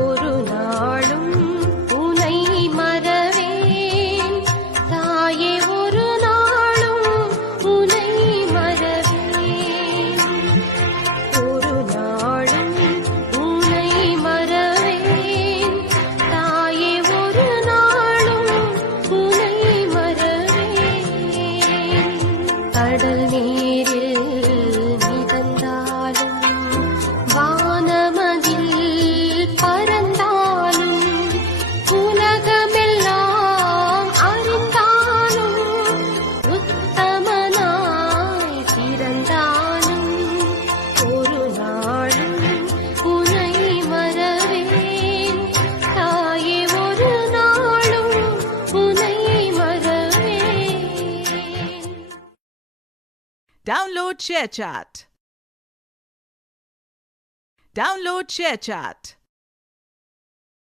ஒரு நாளும் உனை மறவேன் தாயே, ஒரு நாளும் உனை மறவேன். ஒரு நாளும் உனை மறவேன் தாயே, ஒரு நாளும் உனை மறவேன். கடல் நீரில் மிதந்தாலும் வானமதில் பறந்தாலும் உலகமெல்லாம் அறிந்தாலும் உத்தமனாய் பிறந்தாலும் ஒரு நாளும் உனை மறவேன் தாயே, ஒரு நாளும் உனை மறவேன். Download ShareChat. Download ShareChat.